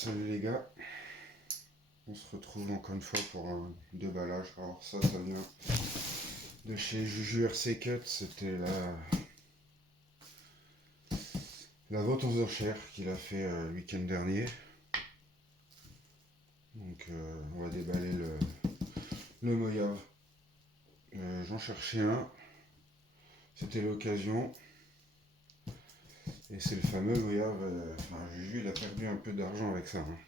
Salut les gars, on se retrouve encore une fois pour un déballage. Alors ça vient de chez Juju RC Cut, c'était la vente aux enchères qu'il a fait le week-end dernier. Donc on va déballer le Mojave. J'en cherchais un, c'était l'occasion. Et c'est le fameux Mojave, Juju il a perdu un peu d'argent avec ça, hein.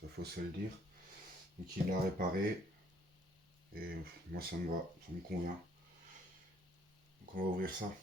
Ça faut se le dire. Donc il l'a réparé. Et moi ça me va, ça me convient. Donc on va ouvrir ça.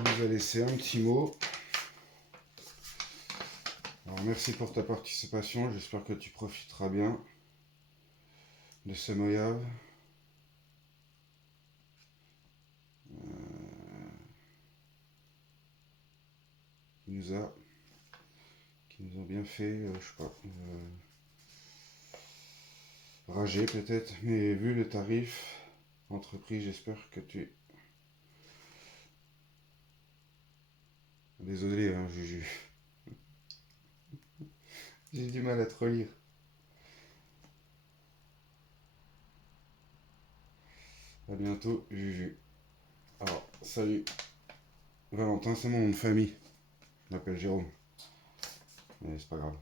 Il nous a laissé un petit mot. Alors merci pour ta participation, j'espère que tu profiteras bien de ce Mojave. Qui nous a bien fait, je sais pas, rager peut-être, mais vu le tarif entrepris, j'espère que tu... Désolé, hein, Juju. J'ai du mal à te relire. À bientôt, Juju. Alors, salut. Valentin, c'est mon nom de famille. Je m'appelle Jérôme. Mais c'est pas grave.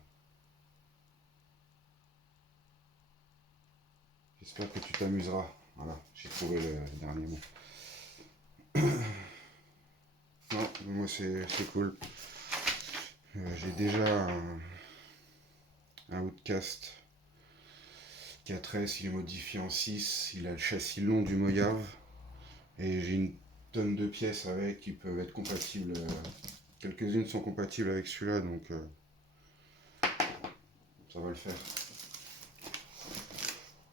J'espère que tu t'amuseras. Voilà, j'ai trouvé le dernier mot. Non, moi c'est cool. J'ai déjà un Outcast 4S, il est modifié en 6, il a le châssis long du Mojave. Et j'ai une tonne de pièces avec qui peuvent être compatibles. Quelques-unes sont compatibles avec celui-là, donc ça va le faire.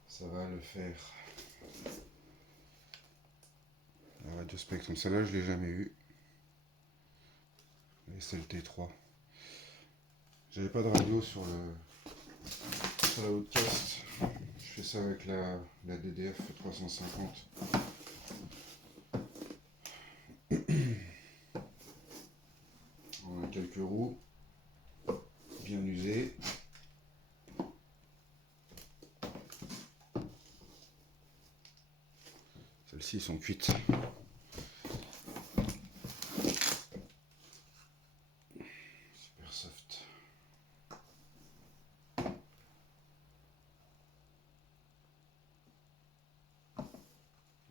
Ça va le faire. La Radio Spectrum, celle-là je l'ai jamais eu. Et c'est le T3. J'avais pas de radio sur la Outcast. Je fais ça avec la DDF 350. On a quelques roues bien usées. Celles-ci sont cuites. Super soft.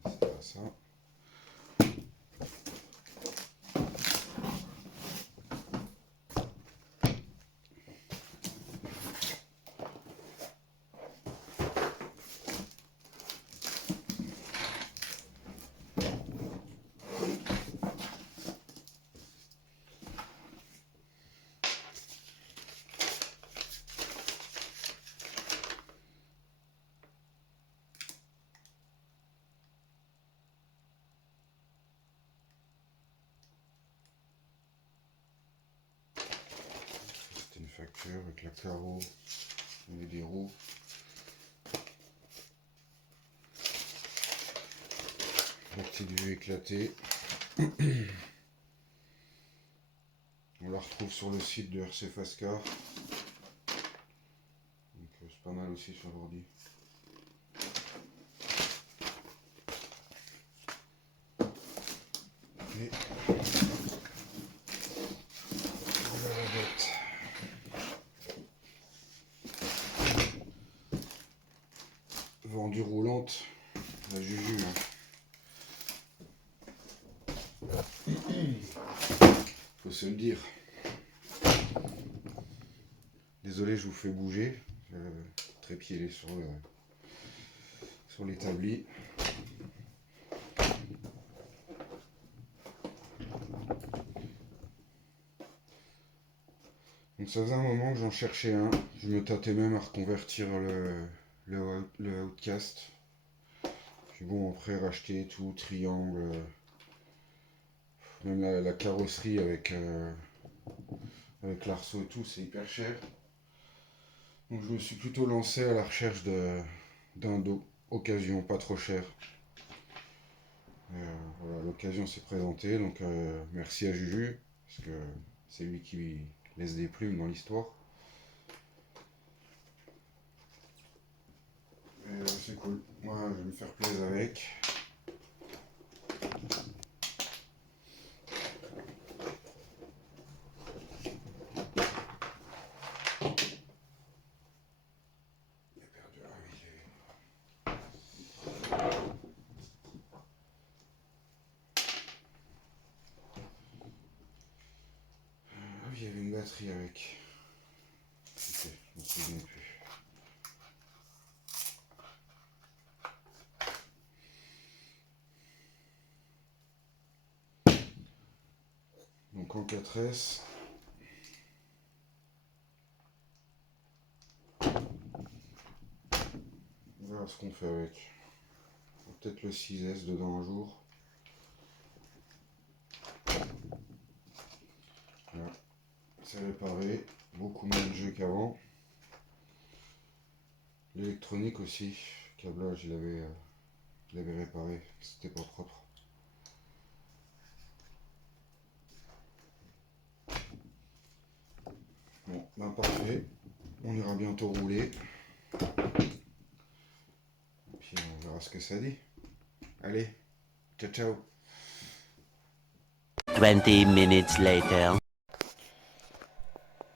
C'est pas ça. avec la carreau et des roues. La petite vue éclatée. On la retrouve sur le site de RC Fast-Car. Donc c'est pas mal aussi sur l'ordi. Et voilà la bête. Vendue roulante, la Juju. Faut se le dire. Désolé, je vous fais bouger. Trépied sur l'établi. Donc ça faisait un moment que j'en cherchais un. Je me tâtais même à reconvertir le Outcast. Puis bon, après racheter tout, triangle, même la carrosserie avec l'arceau et tout, c'est hyper cher. Donc je me suis plutôt lancé à la recherche d'un dos occasion, pas trop cher. Voilà, l'occasion s'est présentée, donc merci à Juju, parce que c'est lui qui laisse des plumes dans l'histoire. Et c'est cool, moi je vais me faire plaisir avec. Il y avait une batterie avec. Ok, je me souviens plus. Donc en 4S. On verra ce qu'on fait avec. Peut-être le 6S dedans un jour. Voilà. C'est réparé. Beaucoup moins de jeux qu'avant. L'électronique aussi. Le câblage, il avait réparé. C'était pas propre. Bon, ben parfait. On ira bientôt rouler. Et puis on verra ce que ça dit. Allez, ciao ciao. 20 minutes later.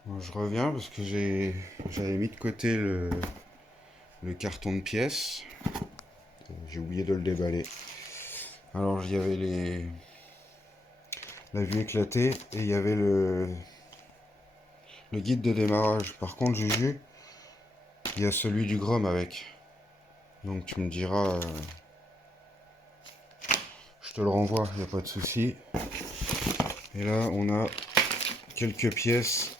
Bon, je reviens parce que j'avais mis de côté le carton de pièces. J'ai oublié de le déballer. Alors il y avait la vue éclatée et il y avait le guide de démarrage. Par contre, Juju, il y a celui du Grom avec. Donc tu me diras, je te le renvoie, il n'y a pas de souci. Et là, on a quelques pièces.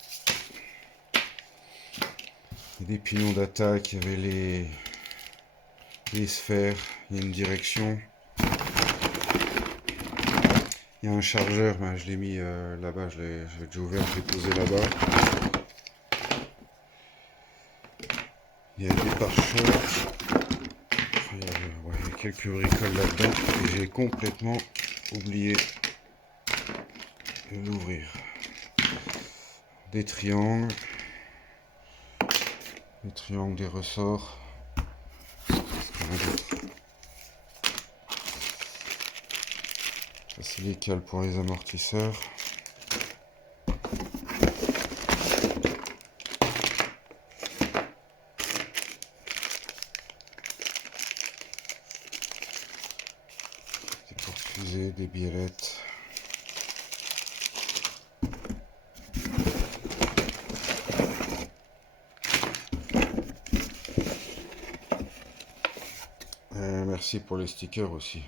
Il y a des pignons d'attaque, il y avait les sphères, il y a une direction. Il y a un chargeur, ben, je l'ai mis là-bas, j'avais déjà ouvert, je l'ai posé là-bas. Il y a des pare-chocs. Il y a quelques bricoles là-dedans et j'ai complètement oublié de l'ouvrir. Des triangles, des ressorts. Ça c'est les cales pour les amortisseurs. Des porte-fusées, des biellettes. Merci pour les stickers aussi.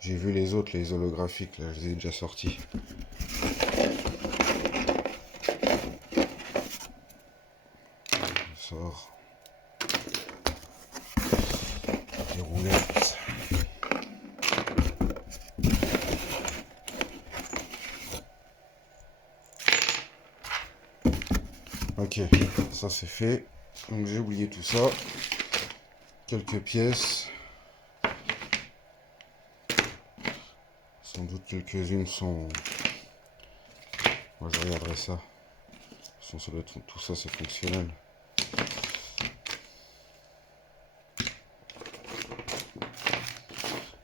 J'ai vu les autres, les holographiques, là, je les ai déjà sortis. Je sors. Les roulettes. Ok, ça c'est fait. Donc j'ai oublié tout ça. Quelques pièces. Sans doute quelques-unes sont... Moi je regarderai ça. Ça doit être... Tout ça c'est fonctionnel.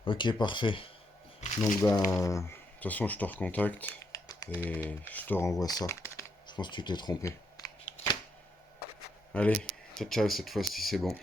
Ok, parfait. Donc de toute façon je te recontacte et je te renvoie ça. Je pense que tu t'es trompé. Allez, ciao ciao, cette fois-ci c'est bon.